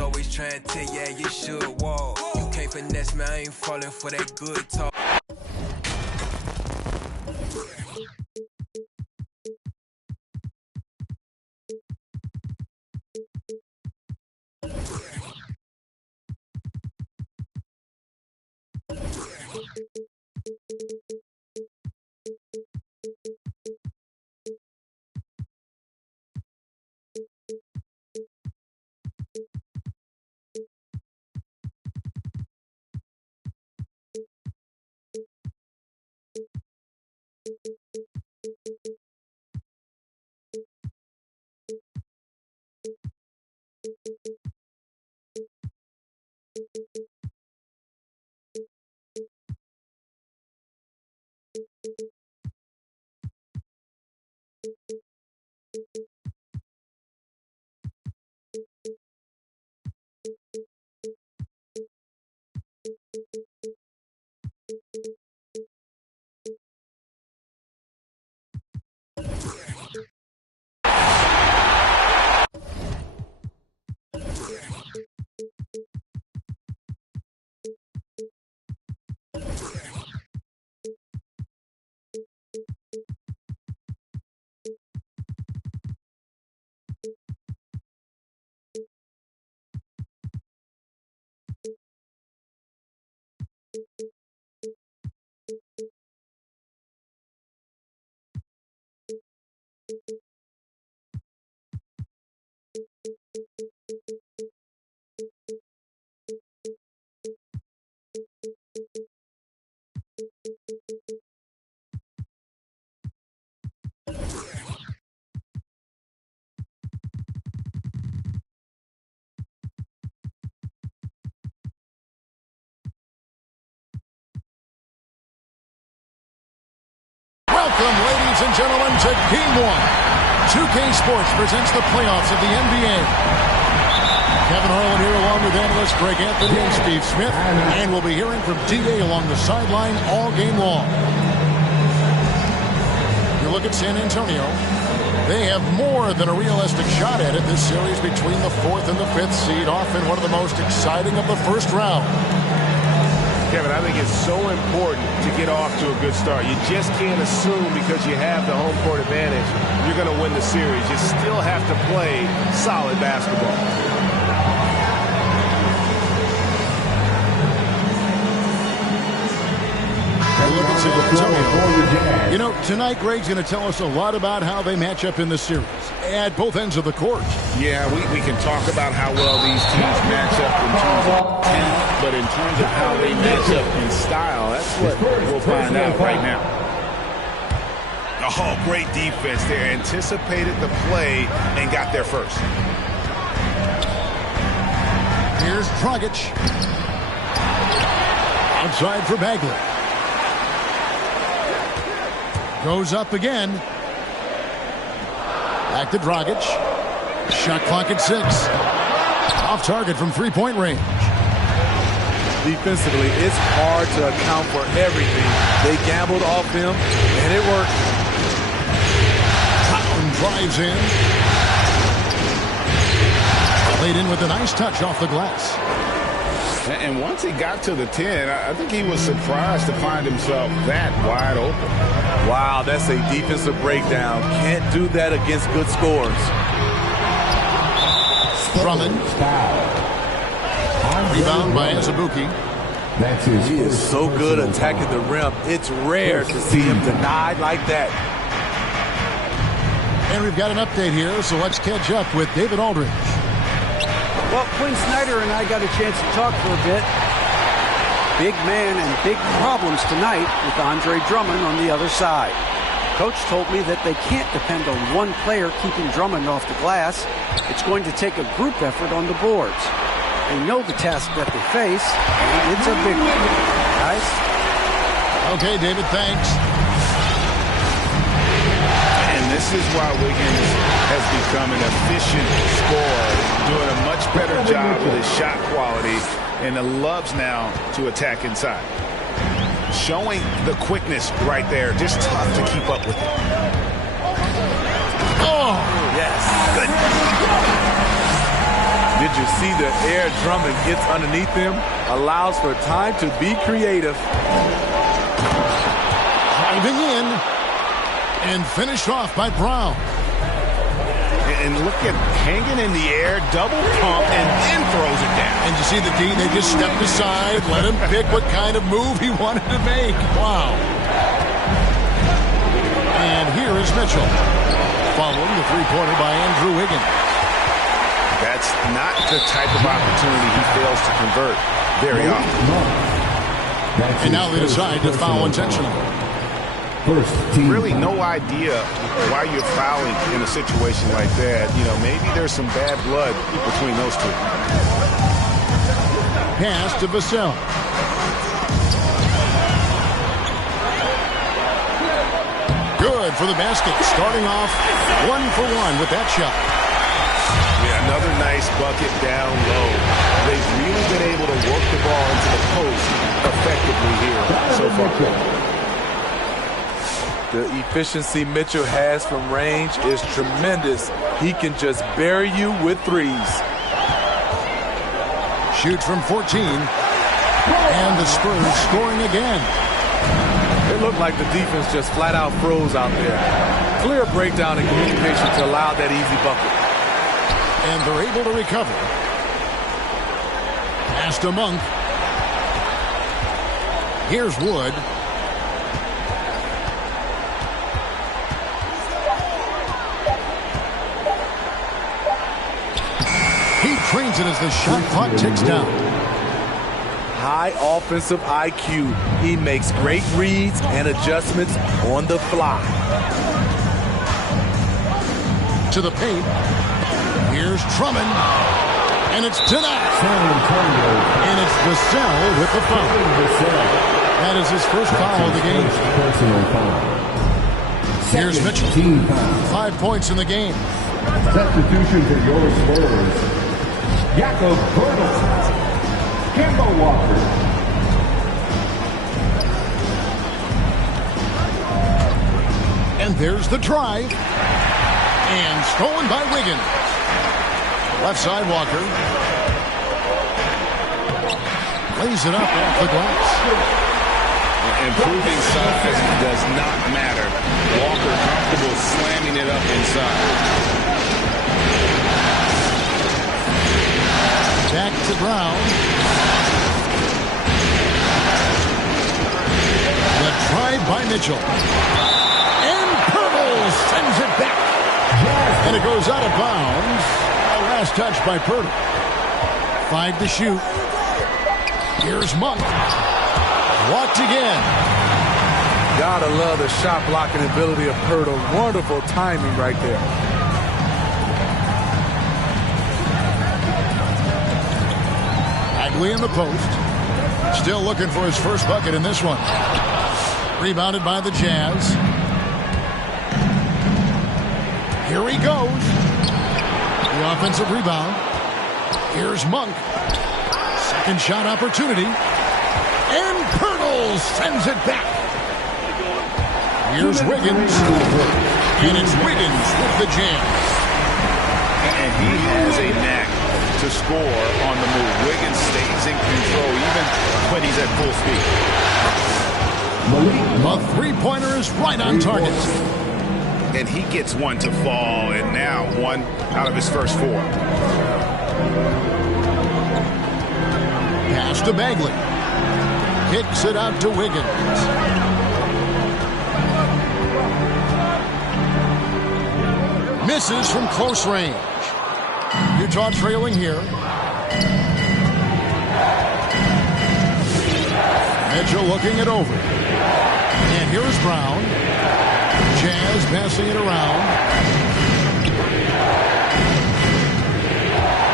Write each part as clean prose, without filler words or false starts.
always trying to tell you how you should walk. You can't finesse me, I ain't falling for that good talk. Welcome, ladies and gentlemen, to Game 1. 2K Sports presents the playoffs of the NBA. Kevin Harlan here along with analysts Greg Anthony and Steve Smith. And we'll be hearing from D.A. along the sideline all game long. You look at San Antonio. They have more than a realistic shot at it this series between the 4th and the 5th seed, often one of the most exciting of the first round. Kevin, I think it's so important to get off to a good start. You just can't assume because you have the home court advantage you're going to win the series. You still have to play solid basketball. You know, tonight Greg's going to tell us a lot about how they match up in the series at both ends of the court. Yeah, we can talk about how well these teams match up in terms of talent, but in terms of how they match up in style, that's what we'll find out right now. Oh, great defense there. Anticipated the play and got there first. Here's Dragic. Outside for Bagley. Goes up again. Back to Dragic. Shot clock at 6. Off target from three-point range. Defensively, it's hard to account for everything. They gambled off him, and it worked. Brown drives in. Laid in with a nice touch off the glass. And once he got to the 10, I think he was surprised to find himself that wide open. Wow, that's a defensive breakdown. Can't do that against good scores. Drummond. Rebound by Azubuike. He is so good attacking the rim. It's rare to see him denied like that. And we've got an update here, so let's catch up with David Aldridge. Well, Quinn Snyder and I got a chance to talk for a bit. Big man and big problems tonight with Andre Drummond on the other side. Coach told me that they can't depend on one player keeping Drummond off the glass. It's going to take a group effort on the boards. They know the task that they face, and it's a big one. Guys? Okay, David, thanks. And this is why Wiggins has become an efficient scorer, doing a much better job with his shot quality, and loves now to attack inside. Showing the quickness right there, just tough to keep up with it. Oh, yes. Good. Did you see the air Drummond gets underneath him? Allows for time to be creative. Driving in and finished off by Brown. And look at hanging in the air, double pump, and then throws it down. And you see the D, they just stepped aside, let him pick what kind of move he wanted to make. Wow. And here is Mitchell, following the three-pointer by Andrew Wiggins. That's not the type of opportunity he fails to convert very often. And now they decide to foul intentionally. Really no idea why you're fouling in a situation like that. You know, maybe there's some bad blood between those two. Pass to Vassell. Good for the basket. Starting off 1-for-1 with that shot. Yeah, another nice bucket down low. They've really been able to work the ball into the post effectively here so far. The efficiency Mitchell has from range is tremendous. He can just bury you with threes. Shoots from 14. And the Spurs scoring again. It looked like the defense just flat out froze out there. Clear breakdown in communication to allow that easy bucket. And they're able to recover. Pass to Monk. Here's Wood. He trains it as the shot clock ticks down. High offensive IQ. He makes great reads and adjustments on the fly. To the paint. Here's Drummond. And it's denied. And it's Vassell with the foul. That is his first foul of the game. Here's Mitchell. 5 points in the game. Substitution for your Spurs. Jakob Poeltl, Kemba Walker. And there's the drive. And stolen by Wiggins. Left side Walker. Lays it up off the glass. Improving size does not matter. Walker comfortable slamming it up inside. Back to Brown. The drive by Mitchell. And Poeltl sends it back. And it goes out of bounds. Last touch by Poeltl. 5 to shoot. Here's Monk. Blocked again. Gotta love the shot blocking ability of Poeltl. Wonderful timing right there. In the post. Still looking for his first bucket in this one. Rebounded by the Jazz. Here he goes. The offensive rebound. Here's Monk. Second shot opportunity. And Poeltl sends it back. Here's Wiggins. And it's Wiggins with the jam. And he has a knack to score on the move. Wiggins stays in control even when he's at full speed. The three-pointer is right on target. And he gets one to fall, and now one out of his first 4. Pass to Bagley. Kicks it out to Wiggins. Misses from close range. Utah trailing here. Mitchell looking it over. And here's Brown. Jazz passing it around.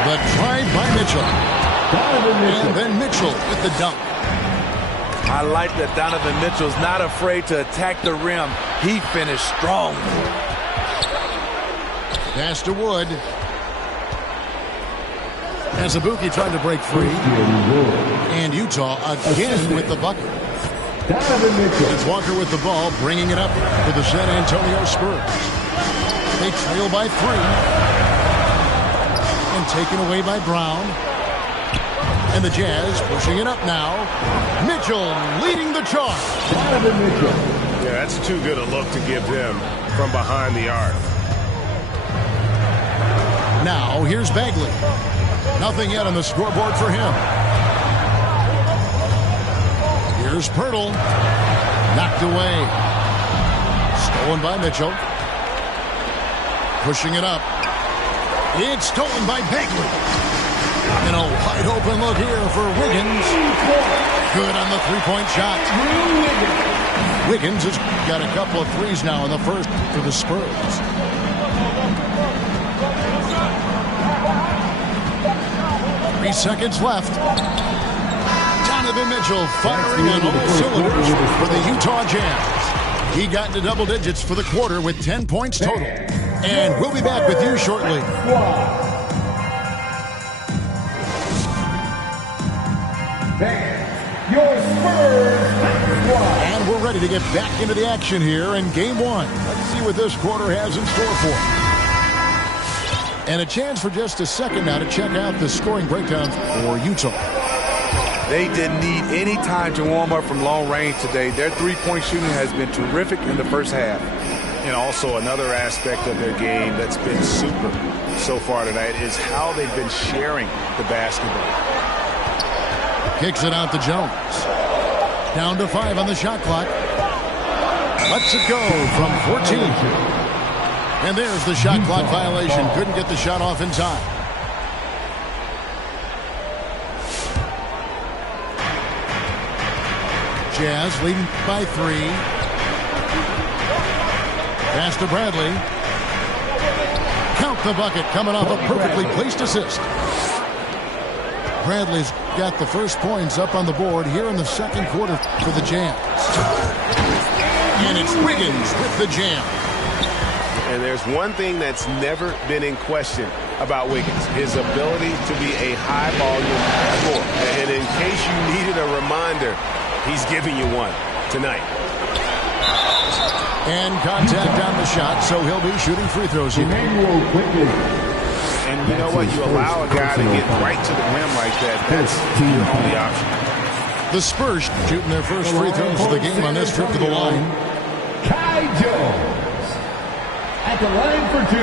The drive by Mitchell. And then Mitchell with the dunk. I like that Donovan Mitchell's not afraid to attack the rim. He finished strong. Pass to Wood. Azubuike tried to break free. And Utah again with the bucket. It's Walker with the ball, bringing it up for the San Antonio Spurs. They trail by 3. And taken away by Brown. And the Jazz pushing it up now. Mitchell leading the charge. Donovan Mitchell. Yeah, that's too good a look to give them from behind the arc. Now here's Bagley. Nothing yet on the scoreboard for him. Here's Poeltl. Knocked away. Stolen by Mitchell. Pushing it up. It's stolen by Bagley. And a wide open look here for Wiggins. Good on the three-point shot. Wiggins has got a couple of threes now in the first for the Spurs. Three seconds left. Donovan Mitchell firing on all cylinders for the Utah Jazz. He got into double digits for the quarter with 10 points total. And we'll be back with you shortly. Your Spurs. And we're ready to get back into the action here in game one. Let's see what this quarter has in store for us. And a chance for just a second now to check out the scoring breakdown for Utah. They didn't need any time to warm up from long range today. Their three-point shooting has been terrific in the first half. And also another aspect of their game that's been super so far tonight is how they've been sharing the basketball. Kicks it out to Jones. Down to 5 on the shot clock. Lets it go from 14. And there's the shot clock violation. Couldn't get the shot off in time. Jazz leading by 3. Pass to Bradley. Count the bucket coming off a perfectly placed assist. Bradley's got the first points up on the board here in the second quarter for the Jazz. And it's Wiggins with the jam. And there's one thing that's never been in question about Wiggins, his ability to be a high-volume scorer. And in case you needed a reminder, he's giving you one tonight. And contact on the shot, so he'll be shooting free throws here. And you know what? You allow a guy to get right to the rim like that. That's your only option. The Spurs shooting their first free throws of the game on this trip to the line. Kai Jones at the line for 2.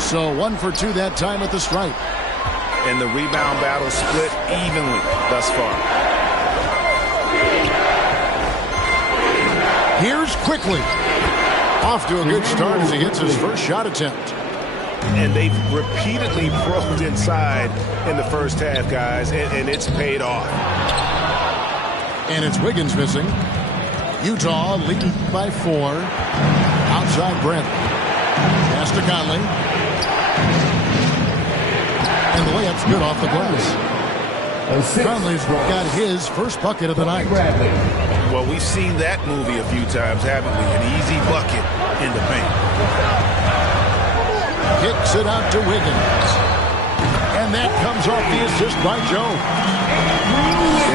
So 1 for 2 that time at the stripe. And the rebound battle split evenly thus far. Here's Quickly. Off to a good start as he hits his first shot attempt. And they've repeatedly probed inside in the first half, guys, and it's paid off. And it's Wiggins missing. Utah leading by 4. Outside Brent. Pass to Conley. And the layup's good off the glass. Conley's got his first bucket of the night. Well, we've seen that movie a few times, haven't we? An easy bucket in the paint. Kicks it out to Wiggins. And that comes off the assist by Jones.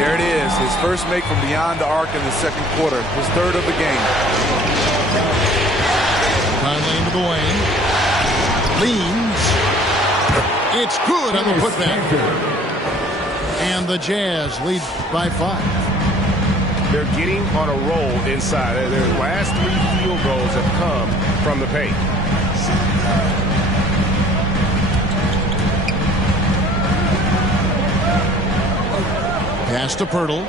There it is. His first make from beyond the arc in the second quarter. His third of the game. Conley into the lane. Leans. It's good on the putback. And the Jazz lead by 5. They're getting on a roll inside. Their last 3 field goals have come from the paint. Pass to Poeltl.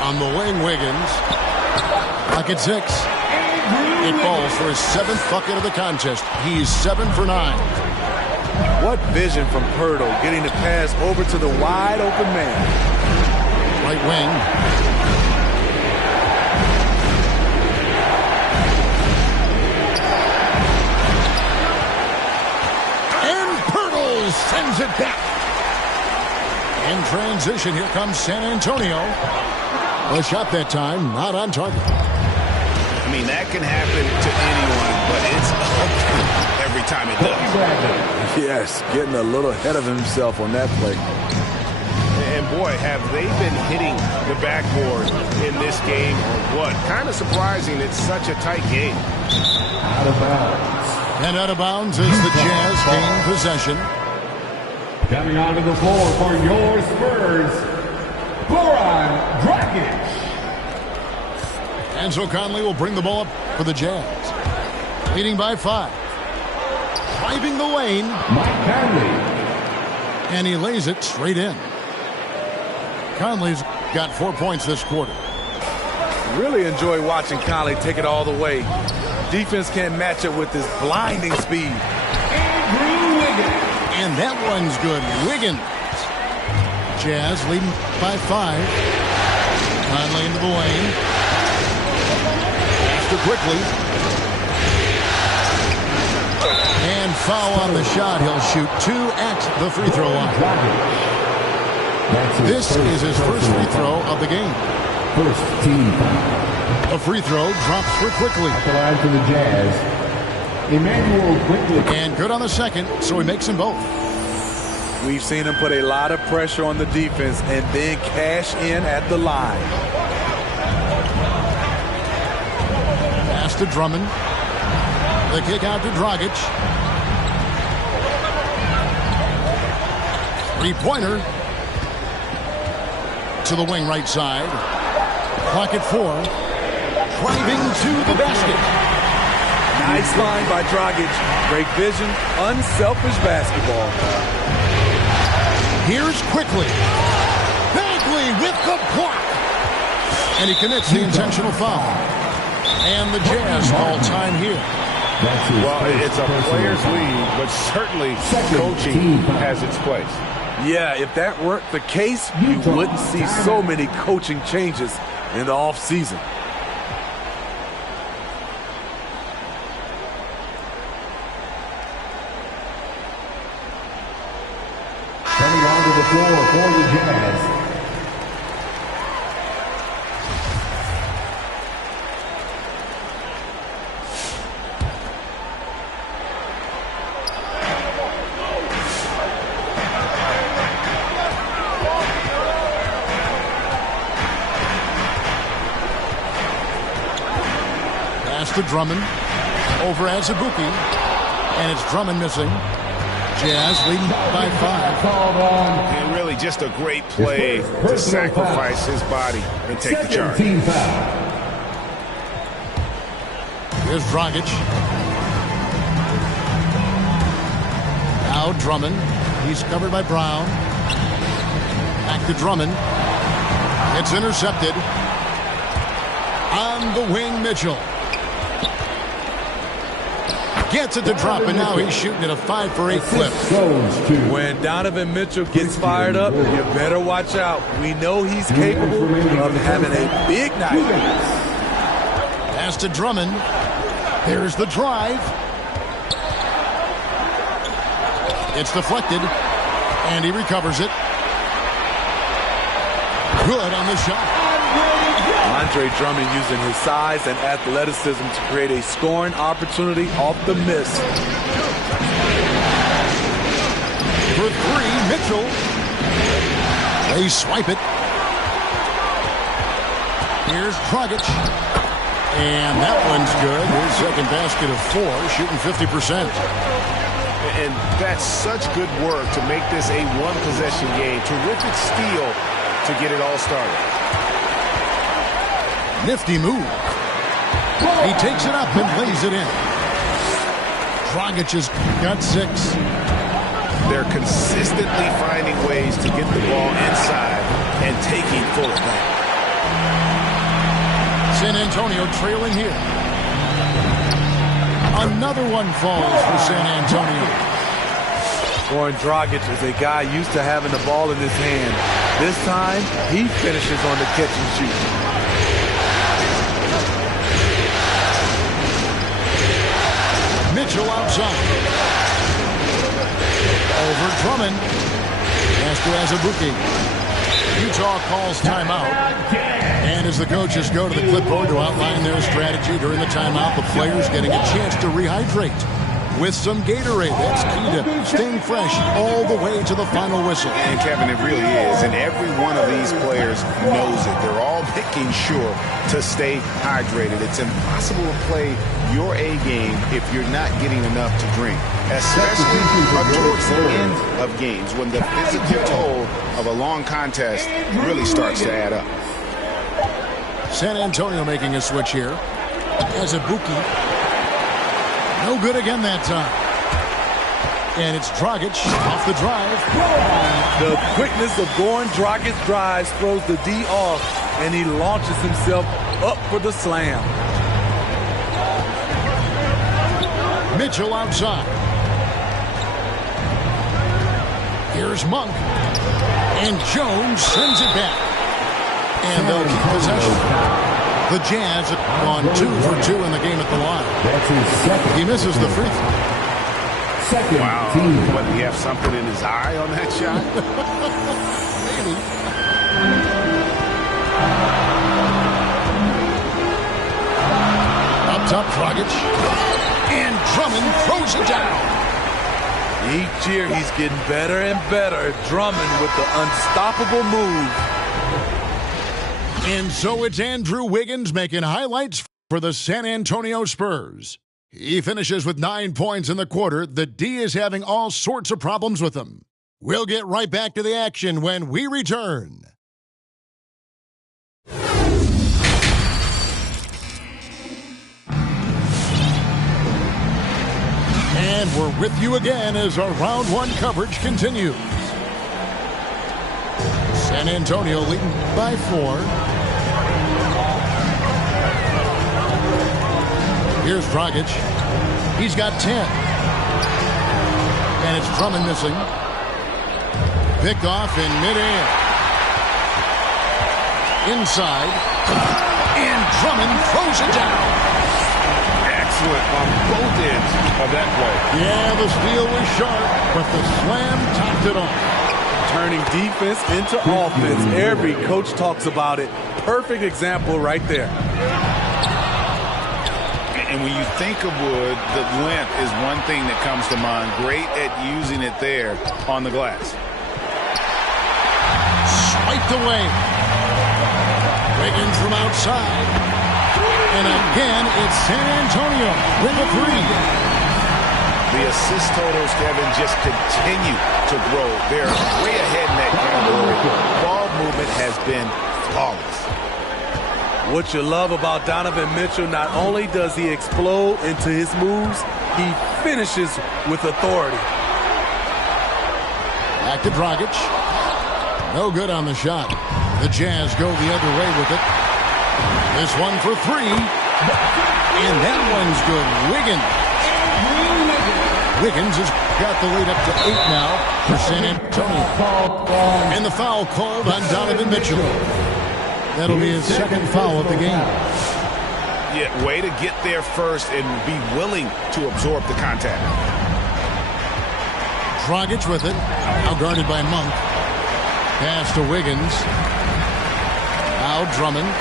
On the wing, Wiggins. Bucket 6. It falls for his 7th bucket of the contest. He's 7 for 9. What vision from Poeltl, getting the pass over to the wide open man. Right wing. And Poeltl sends it back. In transition, here comes San Antonio. A shot that time, not on target. I mean, that can happen to anyone, but it's okay every time it does. Yes, getting a little ahead of himself on that play. And boy, have they been hitting the backboard in this game or what? Kind of surprising it's such a tight game. Out of bounds. And out of bounds as the Jazz gain possession. Coming onto the floor for your Spurs, Goran Dragic. Enzo Conley will bring the ball up for the Jazz. Leading by 5. Driving the lane. Mike Conley. And he lays it straight in. Conley's got 4 points this quarter. Really enjoy watching Conley take it all the way. Defense can't match it with his blinding speed. Andrew Wiggins. And that one's good. Wiggins. Jazz leading by 5. Conley into the lane. After quickly. And foul on the shot. He'll shoot 2 at the free throw line. This is his first free throw of the game. First team foul. A free throw drops for Quickly. At the line for the Jazz, Emmanuel Quickly. And good on the second, so he makes them both. We've seen him put a lot of pressure on the defense and then cash in at the line. Pass to Drummond. The kick out to Dragic. 3-pointer. To the wing right side. Clock at 4. Driving to the basket. Nice line by Dragic. Great vision, unselfish basketball. Here's Quickly. Bagley with the block. And he commits the intentional foul. And the Jazz call time here. Well, it's a player's league, but certainly coaching has its place. Yeah, if that weren't the case, you wouldn't see so many coaching changes in the offseason. Coming onto the floor for the Jazz, to Drummond. Over Azubuike. And it's Drummond missing. Jazz leading by 5. And really just a great play to sacrifice his body and take the charge. Team foul. Here's Dragic. Now Drummond. He's covered by Brown. Back to Drummond. It's intercepted. On the wing, Mitchell. Gets it to drop, and now he's shooting at a 5-for-8 clip. When Donovan Mitchell gets fired up, you better watch out. We know he's capable of having a big night. Pass to Drummond. There's the drive. It's deflected, and he recovers it. Good on the shot. Andre Drummond using his size and athleticism to create a scoring opportunity off the miss. For 3, Mitchell. They swipe it. Here's Dragic. And that one's good. His second basket of 4, shooting 50%. And that's such good work to make this a one-possession game. Terrific steal to get it all started. Nifty move. He takes it up and lays it in. Dragic has got 6. They're consistently finding ways to get the ball inside and taking full advantage. San Antonio trailing here. Another one falls for San Antonio. Goran Dragic is a guy used to having the ball in his hand. This time, he finishes on the catch and shoot. Mitchell outside. Over Drummond. Pass to Azubuike. Utah calls timeout. And as the coaches go to the clipboard to outline their strategy during the timeout, the players getting a chance to rehydrate. with some Gatorade. That's key to staying fresh all the way to the final whistle. And Kevin, it really is. And every one of these players knows it. They're all making sure to stay hydrated. It's impossible to play your A game if you're not getting enough to drink, especially towards the end of games when the physical toll of a long contest really starts to add up. San Antonio making a switch here. Azubuike. No good again that time. And it's Dragic off the drive. The quickness of Goran Dragic's drives throws the D off, and he launches himself up for the slam. Mitchell outside. Here's Monk. And Jones sends it back. And they'll keep possession. The Jazz have gone 2 for 2 in the game at the line. He misses the free throw. Wow. What, did he have something in his eye on that shot? Maybe. Up top, Dragic. And Drummond throws it down. Each year he's getting better and better. Drummond with the unstoppable move. And so it's Andrew Wiggins making highlights for the San Antonio Spurs. He finishes with 9 points in the quarter. The D is having all sorts of problems with him. We'll get right back to the action when we return. And we're with you again as our round 1 coverage continues. San Antonio leading by 4. Here's Dragic. He's got 10. And it's Drummond missing. Picked off in midair. Inside. And Drummond throws it down. Excellent on both ends of that play. Yeah, the steal was sharp, but the slam topped it off. Turning defense into offense. Every coach talks about it. Perfect example right there. And when you think of Wood, the length is one thing that comes to mind. Great at using it there on the glass. Swiped away. Wiggins from outside. And again, it's San Antonio with a 3. The assist totals, Kevin, just continue to grow. They're way ahead in that category. Ball movement has been flawless. What you love about Donovan Mitchell, not only does he explode into his moves, he finishes with authority. Back to Dragic. No good on the shot. The Jazz go the other way with it. This one for 3. And that one's good. Wiggins has got the lead up to 8 now for San Antonio. And the foul called on Donovan Mitchell. That'll be his second foul of the game. Yeah, way to get there first and be willing to absorb the contact. Dragic with it. Now guarded by Monk. Pass to Wiggins. Now Drummond.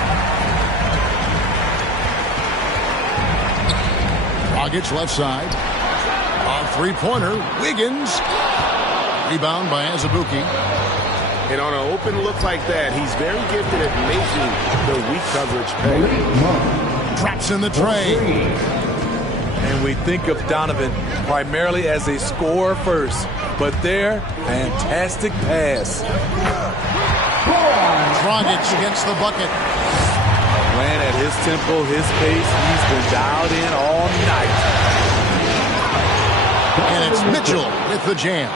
Dragic left side. Off three-pointer. Wiggins. Rebound by Azubuike. And on an open look like that, he's very gifted at making the weak coverage pay. Drops in the tray. And we think of Donovan primarily as a scorer first, but there, fantastic pass. Dragic against the bucket. Playing at his tempo, his pace, he's been dialed in all night. And it's Mitchell with the jam.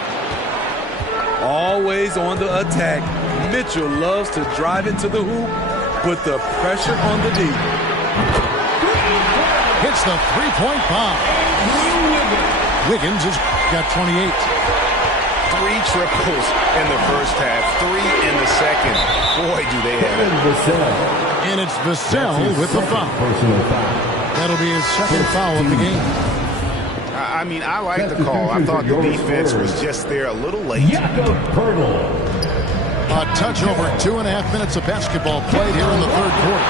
Always on the attack. Mitchell loves to drive it to the hoop, put the pressure on the D. Hits the three-point bomb. Wiggins has got 28. 3 triples in the first half, 3 in the second. Boy, do they have it. And it's Vassell with the foul. That'll be his second foul of the game. I mean, I like the call. I thought the defense was just there a little late. A touch over 2.5 minutes of basketball played here in the third quarter.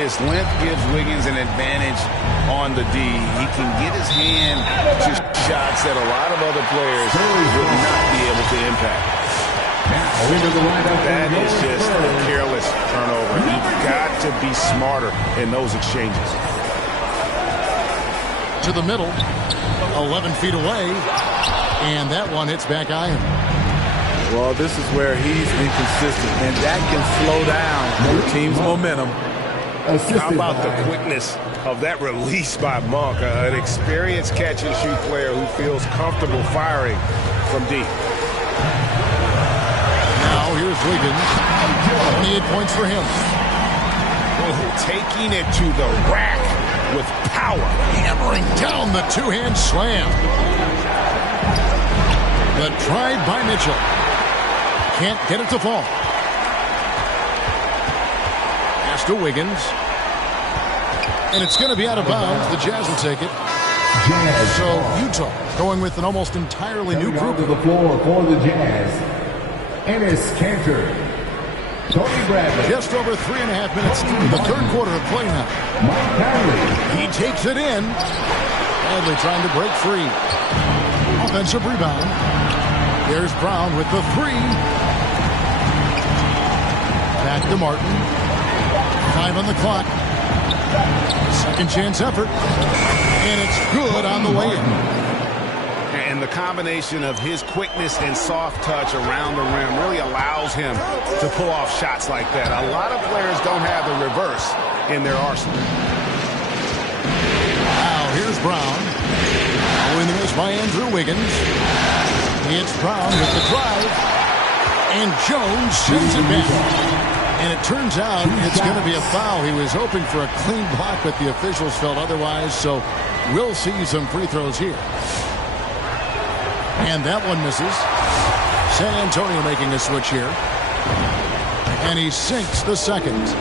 his length gives Wiggins an advantage on the D. He can get his hand to shots that a lot of other players would not be able to impact. That is just a careless turnover. You've got to be smarter in those exchanges. To the middle, 11 feet away, and that one hits back iron. Well, this is where he's inconsistent, and that can slow down the team's momentum. How about the quickness of that release by Monk, an experienced catch-and-shoot player who feels comfortable firing from deep. Now here's Wiggins. 28 points for him. Taking it to the rack with power. Hammering down the two-hand slam. The drive by Mitchell. Can't get it to fall. Pass to Wiggins. And it's going to be out of bounds. The Jazz will take it. So Utah going with an almost entirely new group. To the floor for the Jazz, Enes Kanter, Tony Bradley. Just over 3.5 minutes through the third quarter of play now. Mike Conley. He takes it in. Bradley trying to break free. Offensive rebound. There's Brown with the three. Back to Martin. 5 on the clock. Second chance effort. And it's good on the way in. And the combination of his quickness and soft touch around the rim really allows him to pull off shots like that. A lot of players don't have the reverse in their arsenal. Now here's Brown. Following the miss by Andrew Wiggins. It's Brown with the drive. And Jones sends it back. And it turns out it's going to be a foul. He was hoping for a clean block, but the officials felt otherwise. So we'll see some free throws here. And that one misses. San Antonio making a switch here. And he sinks the second.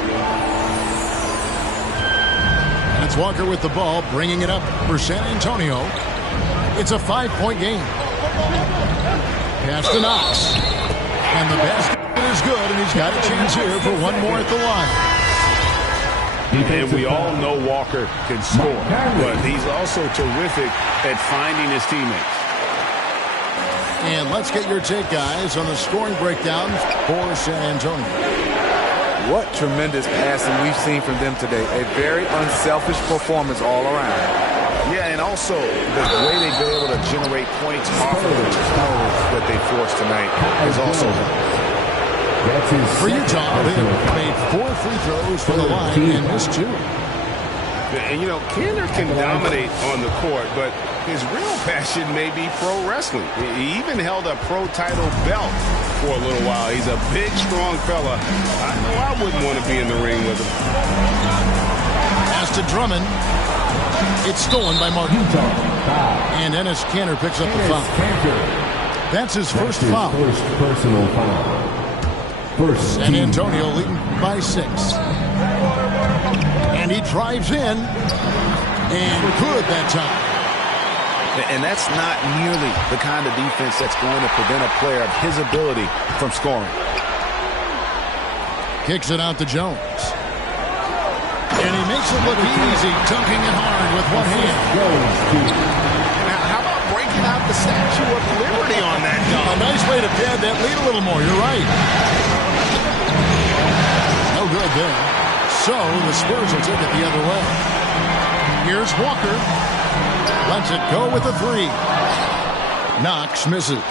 And it's Walker with the ball, bringing it up for San Antonio. It's a 5-point game. Pass to Knox. And the basket is good, and he's got a chance here for one more at the line. And we all know Walker can score, but he's also terrific at finding his teammates. And let's get your take, guys, on the scoring breakdown for San Antonio. What tremendous passing we've seen from them today. A very unselfish performance all around. Yeah, and also the way they've been able to generate points off of the turnovers that they forced tonight is also for Utah. They have made 4 free throws from the line and missed 2. And, you know, Kanter can dominate on the court, but his real passion may be pro wrestling. He even held a pro title belt for a little while. He's a big, strong fella. I know I wouldn't want to be in the ring with him. Pass to Drummond. It's stolen by Martin. And Enes Kanter picks up the foul. That's his first foul. First personal foul. San Antonio leading by 6. And he drives in. And good that time. And that's not nearly the kind of defense that's going to prevent a player of his ability from scoring. Kicks it out to Jones. And he makes it look easy, dunking it hard with one hand. Now, how about breaking out the Statue of Liberty on that dunk? A nice way to pad that lead a little more. You're right. No good there. So the Spurs will take it the other way. Here's Walker. Lets it go with a 3. Knox misses.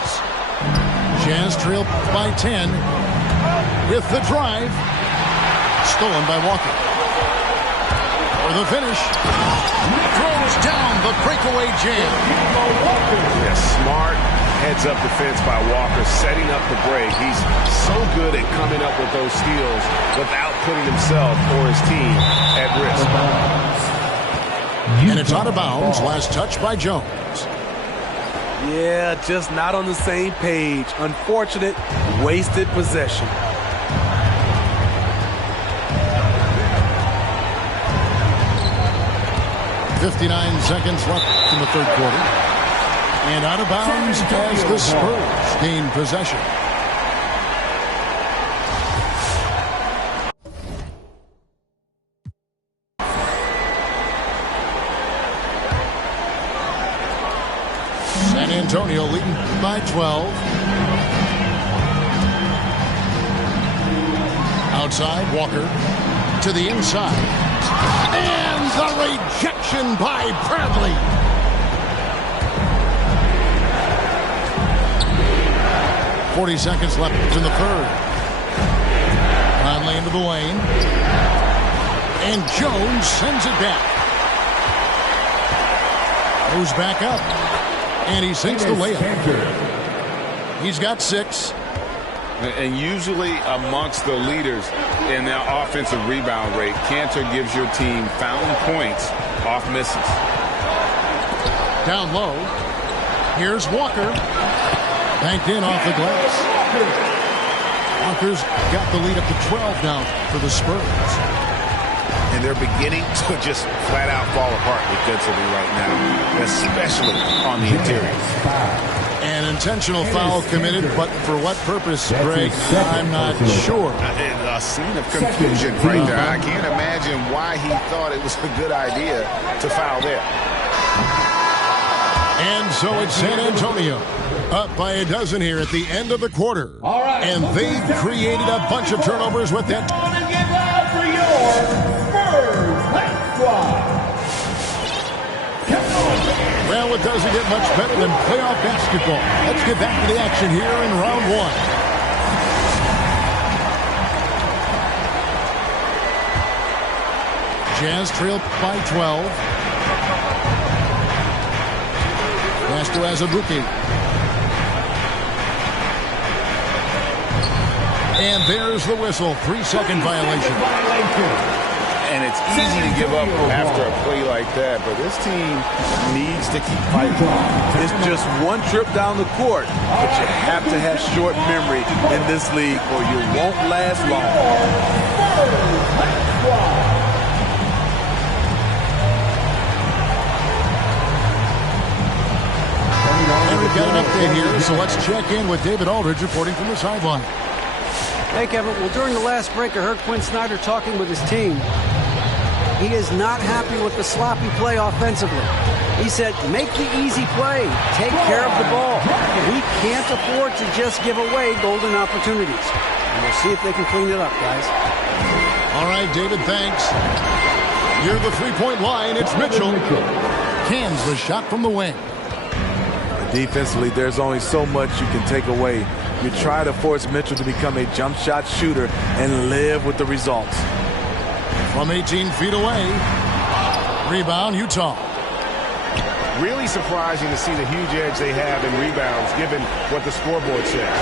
Jazz trail by 10 with the drive. Stolen by Walker. For the finish. Throws down the breakaway jam. Yeah, smart heads-up defense by Walker, setting up the break. He's so good at coming up with those steals without putting himself or his team at risk. And it's out of bounds. Last touch by Jones. Yeah, just not on the same page. Unfortunate, wasted possession. .59 seconds left in the third quarter. And out of bounds as the Spurs gain possession. Antonio leading by 12. Outside, Walker to the inside. And the rejection by Bradley. .40 seconds left in the third. Conley into the lane. And Jones sends it back. Goes back up. And he sinks the layup. He's got 6. And usually amongst the leaders in their offensive rebound rate, Kanter gives your team fountain points off misses. Down low. Here's Walker. Banked in off the glass. Walker's got the lead up to 12 now for the Spurs. And they're beginning to just flat out fall apart defensively right now, especially on the interior. An intentional foul committed, but for what purpose, Greg, I'm not sure. A scene of confusion right there. I can't imagine why he thought it was a good idea to foul there. And so it's San Antonio up by a dozen here at the end of the quarter. And they've created a bunch of turnovers with that. Well, it doesn't get much better than playoff basketball. Let's get back to the action here in round 1. Jazz trail by 12. Pass to Azubuike. And there's the whistle. 3-second violation. And it's easy to give up after a play like that, but this team needs to keep fighting. It's just one trip down the court, but you have to have short memory in this league or you won't last long. And we've got an update here, so let's check in with David Aldridge reporting from the sideline. Hey, Kevin. Well, during the last break, I heard Quinn Snyder talking with his team. He is not happy with the sloppy play offensively. He said, make the easy play. Take care of the ball. We can't afford to just give away golden opportunities. And we'll see if they can clean it up, guys. All right, David, thanks. Near the three-point line, it's Mitchell. Cans the shot from the wing. Defensively, there's only so much you can take away. You try to force Mitchell to become a jump shot shooter and live with the results. From 18 feet away. Rebound, Utah. Really surprising to see the huge edge they have in rebounds, given what the scoreboard says.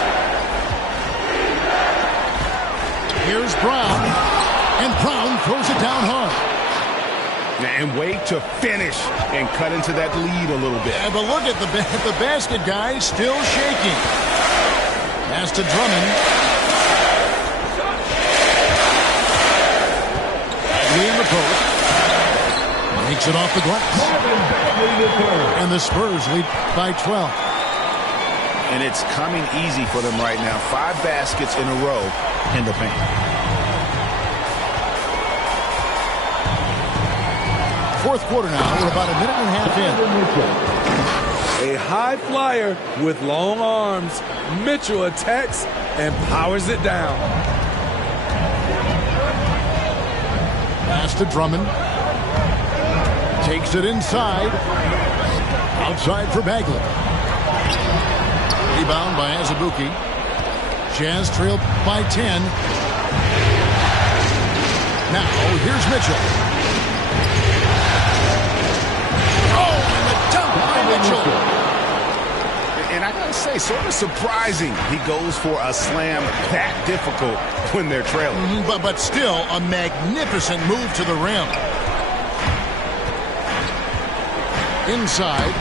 Here's Brown. And Brown throws it down hard. And wait to finish and cut into that lead a little bit. Yeah, but look at the basket, guys, still shaking. Pass to Drummond. Lee in the post. Makes it off the glass. And the Spurs lead by 12. And it's coming easy for them right now. 5 baskets in a row in the paint. Fourth quarter now. We're about a minute and a half in. A high flyer with long arms. Mitchell attacks and powers it down. Pass to Drummond. Takes it inside. Outside for Bagley. Rebound by Azubuike. Jazz trail by 10. Now, here's Mitchell. Oh, and the dunk by Mitchell. And I gotta say, sort of surprising he goes for a slam that difficult when they're trailing. But still, a magnificent move to the rim. Inside.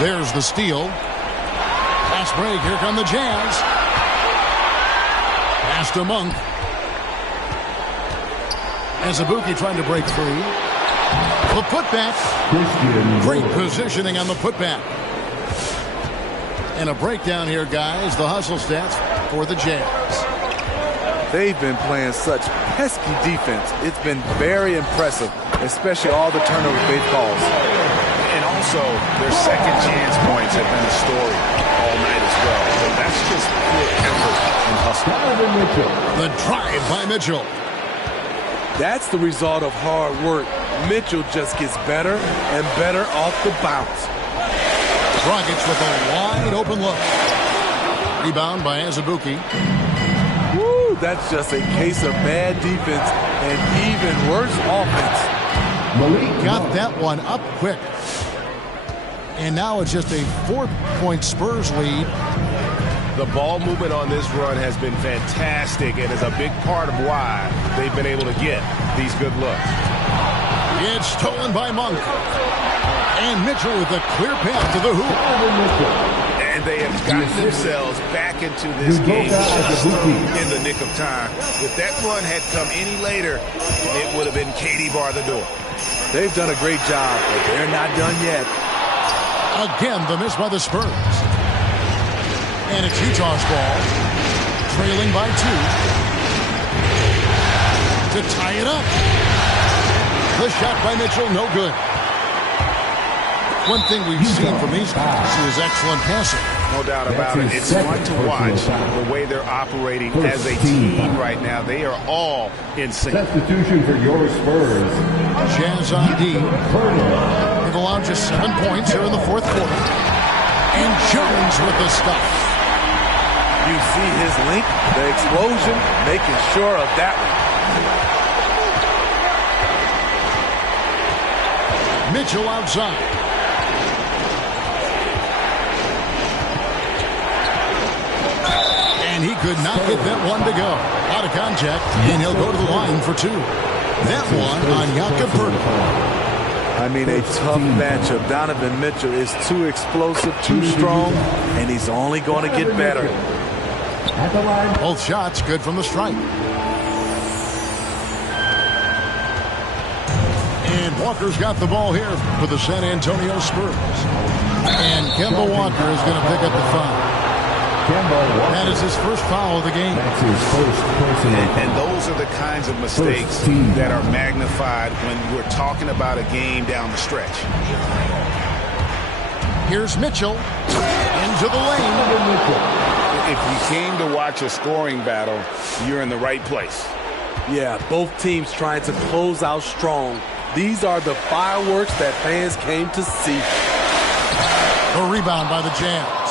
There's the steal. Fast break. Here come the Jazz. Pass to Monk. Azubuike trying to break free. The putback. Great positioning on the putback. And a breakdown here, guys. The hustle stats for the Jazz. They've been playing such pesky defense. It's been very impressive, especially all the turnovers they've caused. And all Also, their second chance points have been a story all night as well. So that's just pure effort and hustle. The drive by Mitchell. That's the result of hard work. Mitchell just gets better and better off the bounce. Dragic with a wide open look. Rebound by Azubuike. Woo, that's just a case of bad defense and even worse offense. Got that one up quick. And now it's just a 4-point Spurs lead. The ball movement on this run has been fantastic and is a big part of why they've been able to get these good looks. It's stolen by Monk. And Mitchell with a clear path to the hoop. And they have gotten themselves back into this game just in the nick of time. If that run had come any later, it would have been Katie bar the door. They've done a great job, but they're not done yet. Again, the miss by the Spurs. And it's Utah's ball. Trailing by 2. To tie it up. The shot by Mitchell, no good. One thing we've seen from these guys is excellent passing. No doubt about it. It's fun to watch the way they're operating as a team right now. They are all in sync. Substitution for your Spurs. Jazz on D. They've allowed just 7 points here in the fourth quarter. And Jones with the stuff. You see his link, the explosion, making sure of that one. Mitchell outside. And he could not get that one to go. Out of contact, and he'll go to the line for 2. That one on Jakob Poeltl. I mean, a tough matchup. Donovan Mitchell is too explosive, too strong, and he's only going to get better. Both shots good from the stripe. And Walker's got the ball here for the San Antonio Spurs. And Kemba Walker is going to pick up the foul. That is his first foul of the game. That's his first personal. And those are the kinds of mistakes that are magnified when we're talking about a game down the stretch. Here's Mitchell into the lane. If you came to watch a scoring battle, you're in the right place. Yeah, both teams trying to close out strong. These are the fireworks that fans came to see. A rebound by the Jazz.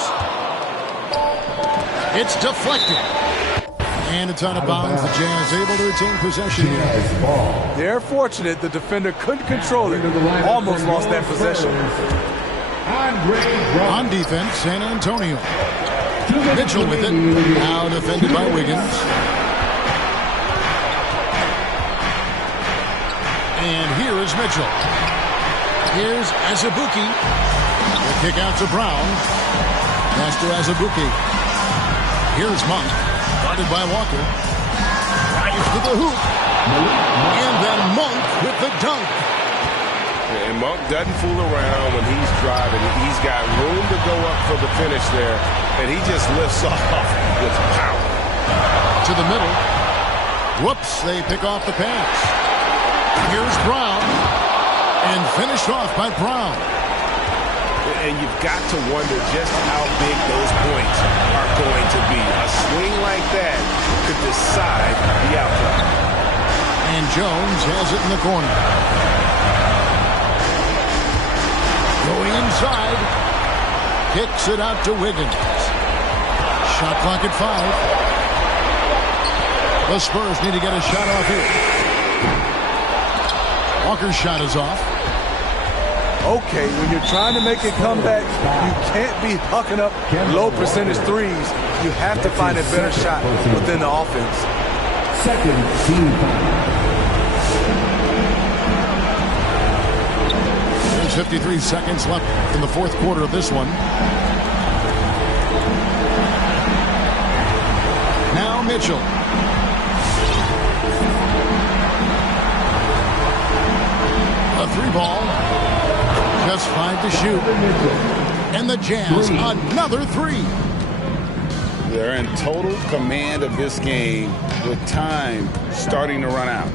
It's deflected. And it's out of bounds. The Jazz able to retain possession here. They're fortunate the defender couldn't control it. Almost lost that possession. On defense, San Antonio. Mitchell with it. Now defended by Wiggins. And here is Mitchell. Here's Azubuike. The kick out to Brown. Pass to Azubuike. Here's Monk. Guarded by Walker. Drives to the hoop. And then Monk with the dunk. And Monk doesn't fool around when he's driving. He's got room to go up for the finish there, and he just lifts off with power. To the middle. Whoops, they pick off the pass. Here's Brown. And finished off by Brown. And you've got to wonder just how big those points are going to be. A swing like that could decide the outcome. And Jones has it in the corner. Going inside. Kicks it out to Wiggins. Shot clock at 5. The Spurs need to get a shot off here. Walker's shot is off. Okay, when you're trying to make a comeback, you can't be hucking up low percentage threes. You have to find a better shot within the offense. Second team foul. There's 53 seconds left in the fourth quarter of this one. Now Mitchell. A 3-ball. Just 5 to shoot. And the Jazz, another 3. They're in total command of this game with time starting to run out.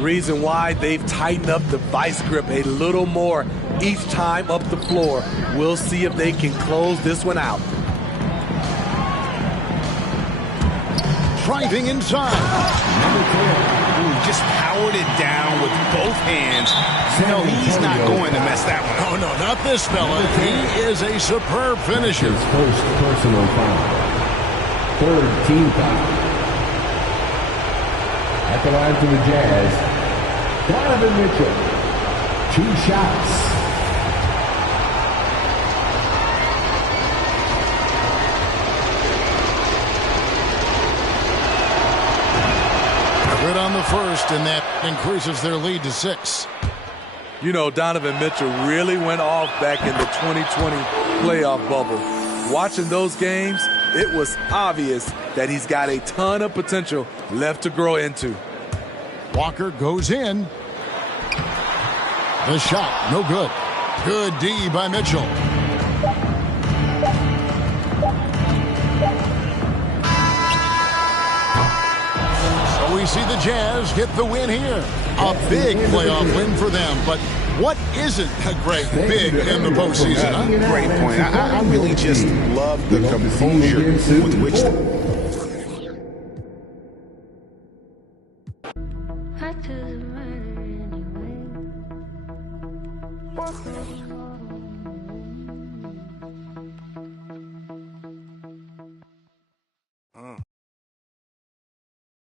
Reason why they've tightened up the vice grip a little more. each time up the floor. We'll see if they can close this one out. Driving inside. Ooh, just powered it down with both hands. No, he's not going to mess that one up. Oh, no, not this fella. He is a superb finisher. His first personal foul. Third team foul. At the line for the Jazz, Donovan Mitchell. 2 shots. Good on the first, and that increases their lead to 6. You know, Donovan Mitchell really went off back in the 2020 playoff bubble. Watching those games, it was obvious that he's got a ton of potential left to grow into. Walker goes in. The shot, no good. Good D by Mitchell. So we see the Jazz get the win here. A big playoff win for them, but what isn't a great big in the postseason? Huh? Great point. I really just love the composure with which I doesn't matter anyway.